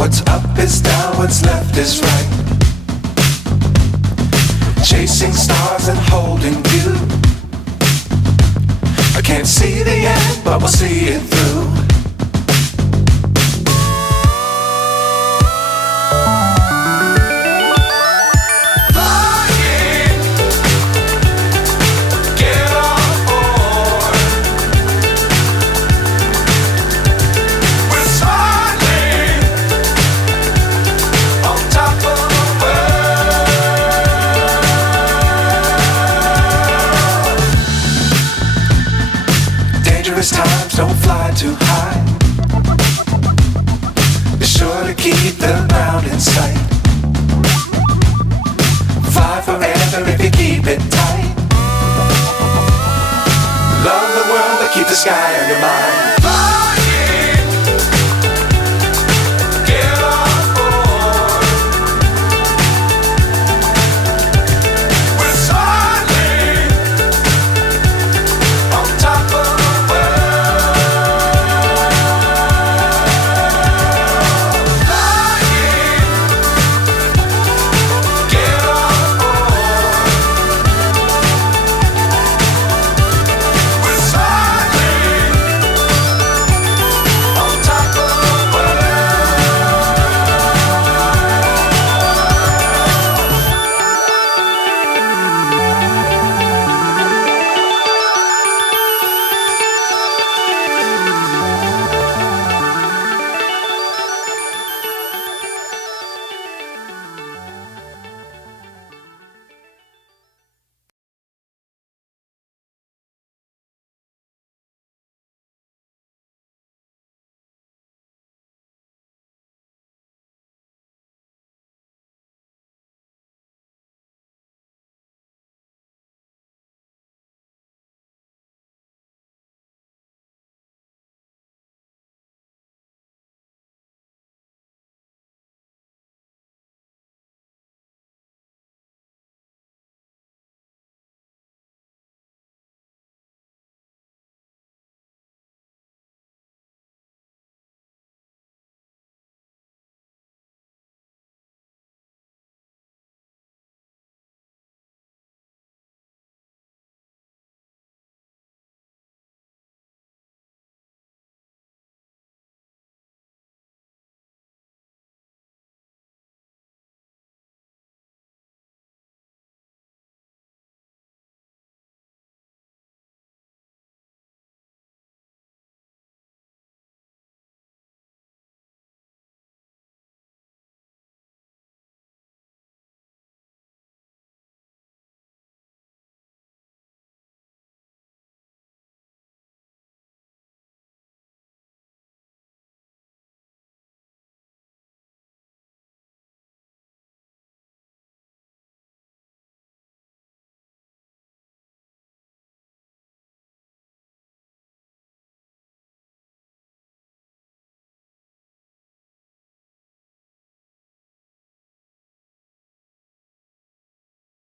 What's up is down, what's left is right. Chasing stars and holding you. I can't see the end, but we'll see it through. Dangerous times, don't fly too high. Be sure to keep the ground in sight. Fly forever if you keep it tight. Love the world, but keep the sky on your mind.